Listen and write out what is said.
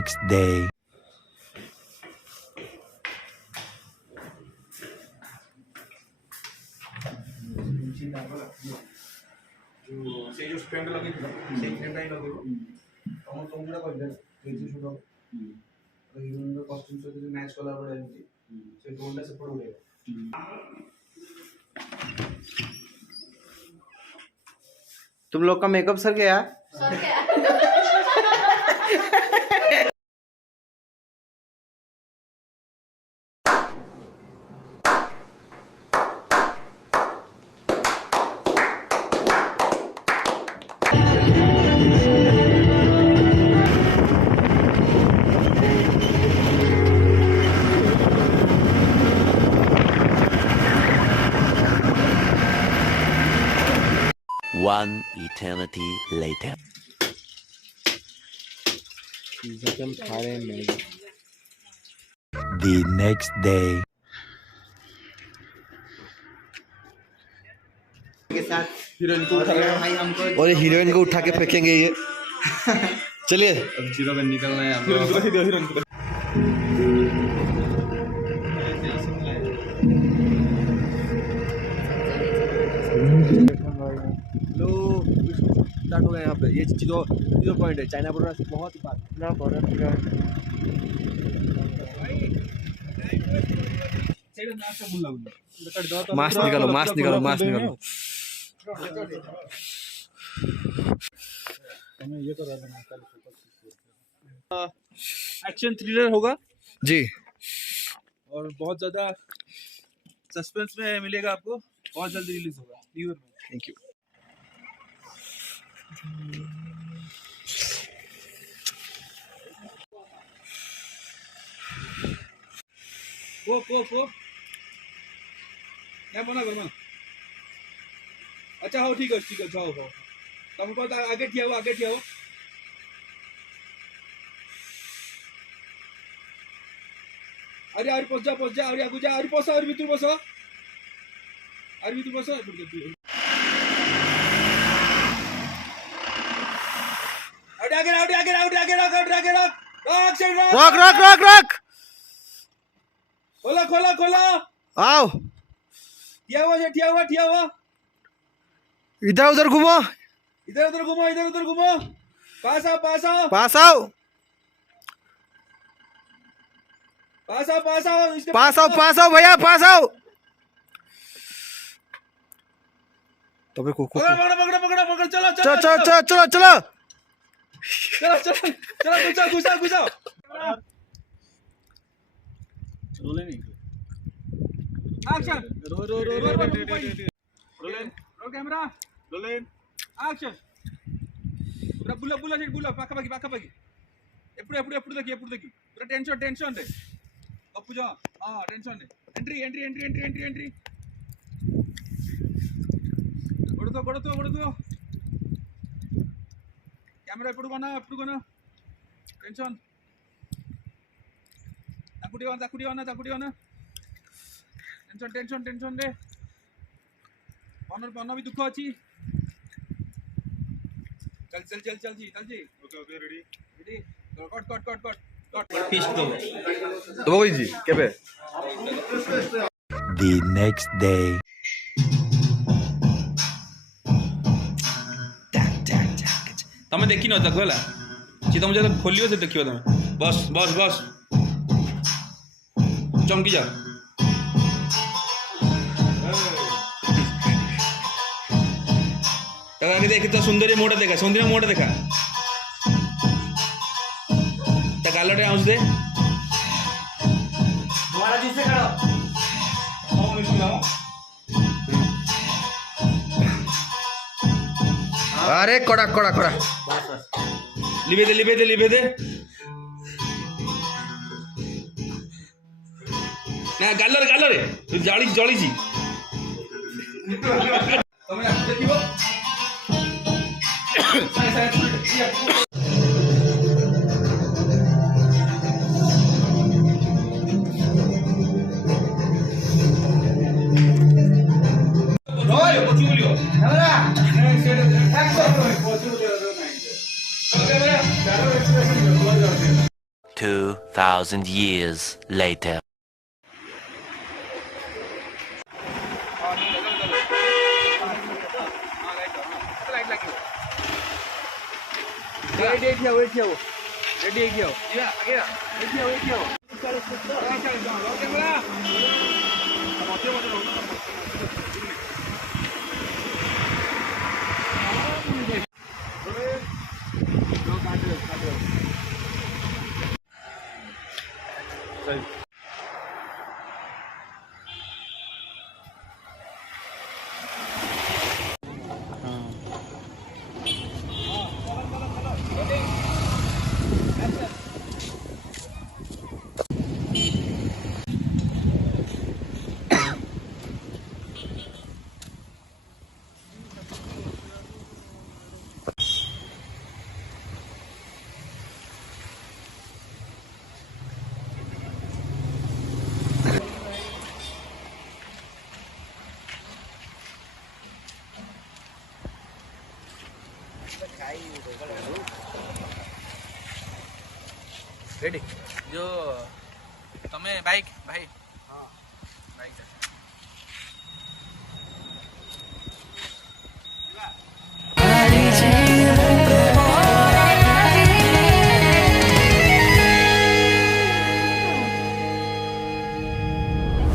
next day. से जो स्टैंड लगे थे सेम फ्रेम का ही लगे वो हम तो उनका कर दे रेजी शुरू और हीरोइन का कॉस्ट्यूम से जो मैच कलर वाला है से टोन से पड़ गया। तुम लोग का मेकअप सर गया? सर क्या? One eternity later. The next day. के साथ हीरोइन को उठा के भाई हमको और हीरोइन को उठा के फेंकेंगे ये। चलिए अब जीरो पे निकलना है हम लोग। हीरोइन को लो स्टार्ट हो गया यहाँ पे। ये जीरो पॉइंट है चाइना बॉर्डर से बहुत ही पास ना बॉर्डर पूरा। मास्क निकालो मास्क निकालो मास्क निकालो। एक्शन थ्रिलर होगा जी और बहुत ज्यादा सस्पेंस में मिलेगा आपको। बहुत जल्दी रिलीज होगा न्यू ईयर में। Thank you. को क्या बना करना। अच्छा हो ठीक है जाओ हो तुमको आगे ठिया हो अरे अरे पहुंच जा अरे आगू जा अरे बसो अरे भीतर बसो आगे रॉक खोला आओ ठिया हुआ इधर उधर घूमो इधर उधर घूमो पास आओ पास आओ पास आओ भैया पास आओ। तो फिर पकड़ो चलो घुसाओ action roll camera rolling action बुला పక్కకి ఎప్పుడు దకి पूरा टेंशन रे అప్పు जा हां टेंशन रे एंट्री కొడుతూ कैमरा ఎప్పుడు కొనా टेंशन ताकुटी टेंशन रे पन्ना भी दुख अच्छी। चल जी ओके रेडी कट पीस तो वही जी केबे। The next day. तमे देखी न तक होला सी तुम जब खोलियो से देखियो तमे बस चमकी जा आगे देख तो सुंदरी मोड़ देखा ता गालटे आउस दे तुम्हारा जिससे खड़ा अरे कोड़ा लिबे दे ना गालरे जली जी तमे देखिबो 2,000 years later. रेडी है वेट किया रेडी है क्या आगे वेट किया कैमरा રેડી જો તમે બાઈક ભાઈ હા બાઈક